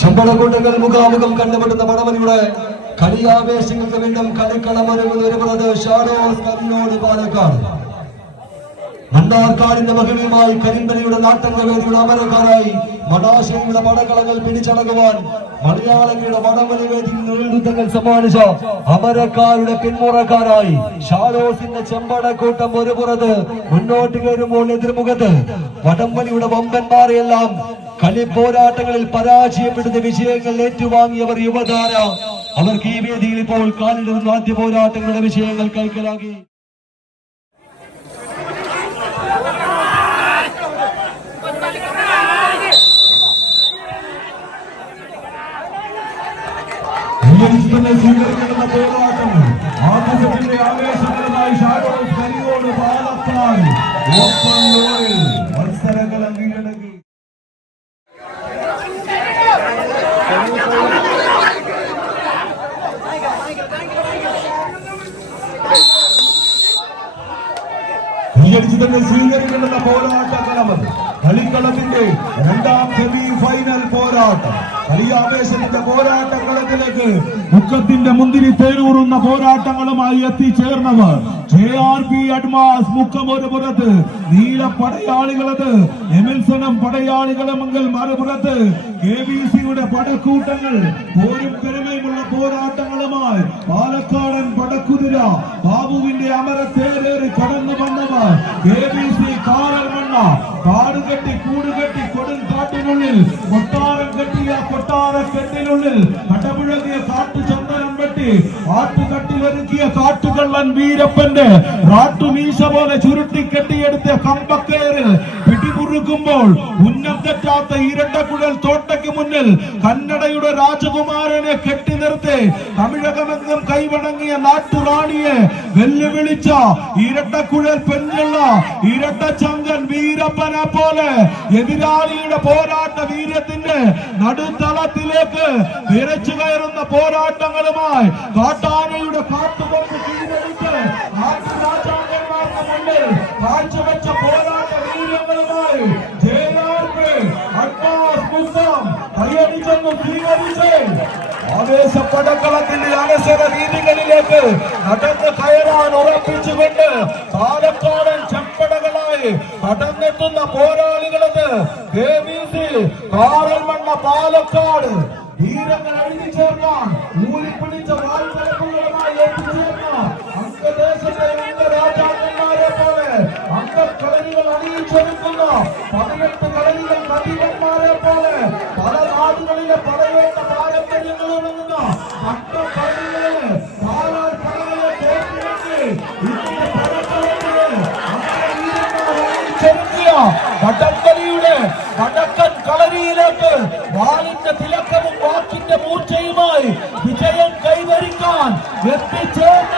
ശമ്പളക്കൂട്ടങ്ങൾ മുഖാമുഖം കണ്ടുമുട്ടുന്ന പടമനിയുടെ കളിയാവേശങ്ങൾക്ക് വീണ്ടും കളിക്കളം ഒരുങ്ങുന്ന ഒരു പ്രദേശ് ഷാഡോസ് പാലക്കാട്. മണ്ണാർക്കാടിന്റെ മഹിമയുമായി കരിമ്പലിയുടെ നാട്ടംഗവേദിയുടെ അമരക്കാരായി മടാശയുടെ പടകളങ്ങൾ പിടിച്ചടങ്ങുവാൻ മലയാളങ്ങളുടെ വടമലി വേദിയിൽ നേതൃത്വങ്ങൾ സമ്മാനിച്ച അമരക്കാരുടെ പിന്മുറക്കാരായി ഷാരോസിന്റെ ചെമ്പടക്കൂട്ടം ഒരു പുറത്ത് മുന്നോട്ട് കയറുമ്പോൾ എതിർമുഖത്ത് വടംവലിയുടെ വമ്പന്മാരെയെല്ലാം കളി പോരാട്ടങ്ങളിൽ പരാജയപ്പെടുന്ന വിജയങ്ങൾ ഏറ്റുവാങ്ങിയവർ യുവതാര. അവർക്ക് ഈ വേദിയിൽ ഇപ്പോൾ കാലിടുന്ന ആദ്യ പോരാട്ടങ്ങളുടെ വിജയങ്ങൾ കൈക്കലാക്കി. ആദ്യത്തിന്റെ ആവേശകരമായി ഷാരോസ് കരിയോട് പാലക്കാട് ഓപ്പൺ ലോറിൽ മത്സരങ്ങൾ കീഴടക്കി ഉയർത്തി തന്നെ സ്വീകരിക്കേണ്ടുന്ന പോരാട്ട കളമത് കളിക്കളത്തിന്റെ രണ്ടാം സെമി ഫൈനൽ പോരാട്ടം. കളിയാവേശത്തിന്റെ പോരാട്ട കളത്തിലേക്ക് മുക്കത്തിന്റെ മുന്തിരി തേരൂറുന്ന പോരാട്ടങ്ങളുമായി എത്തിച്ചേർന്നവർ. ജെ ആർ പി അഡ്മാസ് മുക്കം ഒരു പുറത്ത്. നീല പടയാളികളത്. എമിൽസണം പടയാളികളെങ്കിൽ മറുപുറത്ത്. കെ ബി സിയുടെ പടക്കൂട്ടങ്ങൾ പോരും കരുമയുമുള്ള പോരാട്ടങ്ങളുമായി. പാലക്കാടൻ പടക്കുതിര ബാബുവിന്റെ അമരത്തേരേറി കടന്നു വന്നവർ. K B C Karalmanna കാടുകെട്ടി കൂടുകെട്ടി കൊടും കാട്ടിനുള്ളിൽ കൊട്ടാരം കെട്ടിയ കൊട്ടാര കെട്ടിനുള്ളിൽ കടമുഴകിയ കാട്ടു ആട്ടുകട്ടിലൊരുക്കിയ കാട്ടുകള്ളൻ വീരപ്പന്റെ റാട്ടുമീശ പോലെ ചുരുട്ടി കെട്ടിയെടുത്ത കമ്പക്കയറിൽ പിടിമുറുക്കുമ്പോൾ ഉന്നം തെറ്റാത്ത ഇരട്ടക്കുഴൽ തോട്ടയ്ക്ക് മുന്നിൽ കന്നഡയുടെ രാജകുമാരനെ കെട്ടി നിർത്തി. തമിഴകമെങ്ങും കൈവണങ്ങിയ നാട്ടുറാണിയെ വെല്ലുവിളിച്ച ഇരട്ടക്കുഴൽ പെണ്ണുള്ള ഇരട്ടച്ചങ്കൻ വീരപ്പനെ പോലെ എതിരാളിയുടെ പോരാട്ട വീര്യത്തിന്റെ നടുത്തളത്തിലേക്ക് വിരച്ചു കയറുന്ന പോരാട്ടങ്ങളുമായി കാട്ടാനയുടെ കാട്ടുകൊണ്ട് കാഴ്ചവെച്ച പോരാട്ട വീര്യങ്ങളുമായി സ്വീകരിച്ച് ആവേശപ്പടക്കളത്തിന്റെ അവസര രീതികളിലേക്ക് നടന്ന് കയറാൻ ഉറപ്പിച്ചുകൊണ്ട് പാലക്കാടൻ ചെമ്പടകളായി കടന്നെത്തുന്ന പോരാളികളത്. ദേവീസി കാറൽമണ്ണ പാലക്കാട്. വീരങ്ങൾ അഴിഞ്ഞു ചേർന്നാൻ ഊരിപ്പിടിച്ച വാൽത്തലപ്പുകളുമായി എത്തിച്ചേർന്ന അംഗദേശത്തെ അംഗരാജാക്കന്മാരെ പോലെ അംഗക്കളരികൾ അണിയിച്ചൊരുക്കുന്ന പതിനെട്ട് കളരികൾ കതികന്മാരെ പോലെ പല നാടുകളിലെ പടയോട്ട പാരമ്പര്യങ്ങൾ ഉറങ്ങുന്ന അട്ടക്കളരികളെ പാലാൽ കളകളെ തോറ്റിറക്കി ഇതിന്റെ പടക്കളത്തില് അംഗവീരന്മാർ അണിയിച്ചൊരുക്കിയ വടംവലിയുടെ വടക്കൻ കളരിയിലേക്ക് വാളിന്റെ തിലക്കവും വാക്കിന്റെ മൂർച്ചയുമായി വിജയം കൈവരിക്കാൻ എത്തിച്ചേർന്ന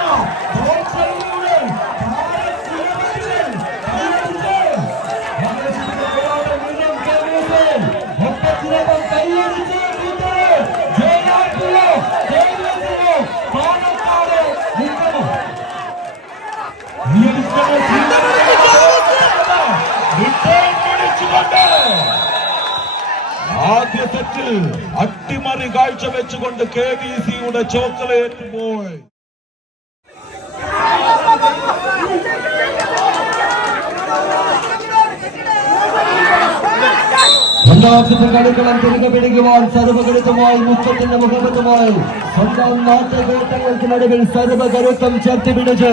ആദ്യ സെറ്റിൽ അട്ടിമറി കാഴ്ച വെച്ചുകൊണ്ട് കെ ബി സിയുടെ ചോക്ലേറ്റ് ബോയ് രണ്ടാമത്തെ കളിക്കളം തിരികെ പിടിക്കുവാൻ സർവകരുത്തമായി മുഖത്തിന്റെ മുഖപത്തുമായി സ്വന്തം നാട്ടുകൂട്ടങ്ങൾക്ക് നടുവിൽ സർവകരുത്തം ചേർത്ത് പിടിച്ച്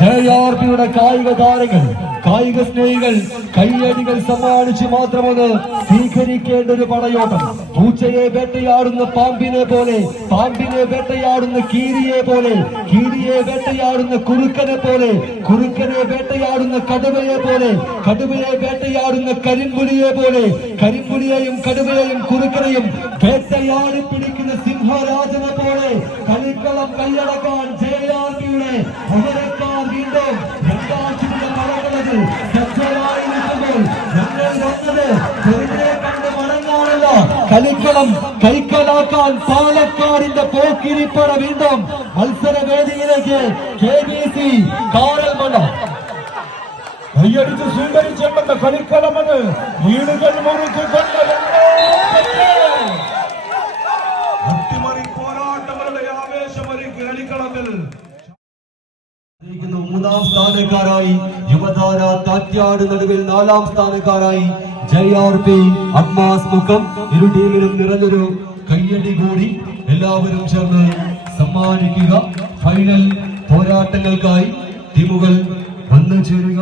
ജെ ആർ പിയുടെ കായിക താരങ്ങൾ കായിക സ്നേഹികൾ കയ്യടികൾ സമ്മാനിച്ച് മാത്രമൊന്ന് സ്വീകരിക്കേണ്ട ഒരു പടയോട്ടം. പൂച്ചയെ വേട്ടയാടുന്ന പാമ്പിനെ പോലെ പാമ്പിനെ വേട്ടയാടുന്ന കീരിയെ പോലെ കീരിയെ വേട്ടയാടുന്ന കുറുക്കനെ പോലെ കുറുക്കനെ വേട്ടയാടുന്ന കടുവയെ പോലെ കടുവയെ വേട്ടയാടുന്ന കരിമ്പുലിയെ പോലെ കരിമ്പുലിയെയും കടുവയെയും കുറുക്കനെയും വേട്ടയാടി പിടിക്കുന്ന സിംഹരാജനെ പോലെ കളിക്കളം കൈയടക്കാൻ ജയാർപിയുടെ ആർ ചുരുക്കം களிக்களம் கைகலாக்கால் பாலக்கார் இந்த போக்கிரி பெற வேண்டும். மல்சர வேதியிலேயே கேபிசி காரல் மன்னம் கையடித்து சுந்தரி சென்ற களிக்களம் ஈடுகள் முறுக்கு സ്ഥാനക്കാരായി. യുവതാര താറ്റ്യാട് നടുവിൽ നാലാം സ്ഥാനക്കാരായി. ജെ ആർ പി അഡ്മാസ് മുഖം ഇരു ടീമിലും നിറഞ്ഞൊരു കയ്യടി കൂടി എല്ലാവരും ചേർന്ന് സമ്മാനിക്കുക. ഫൈനൽ പോരാട്ടങ്ങൾക്കായി ടീമുകൾ വന്നു ചേരുക.